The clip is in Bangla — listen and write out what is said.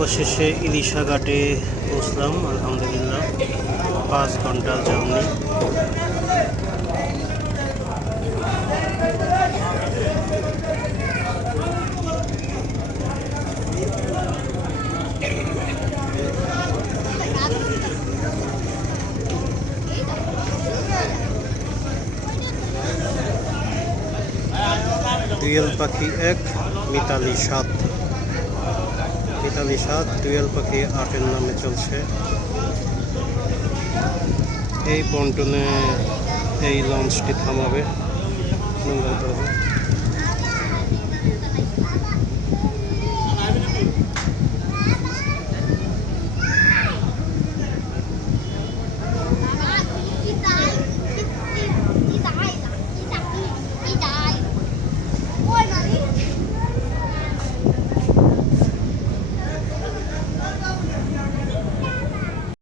অবশেষে ইলিশা ঘাটে পৌঁছলাম আলহামদুলিল্লাহ। পাঁচ ঘণ্টার জার্নি। দুয়েল পাখি এক মিতালি সাত। মিতালি সাত টুয়েল পাখি আটের নামে চলছে। এই পন্টনে এই লঞ্চটি থামাবে। নোংরা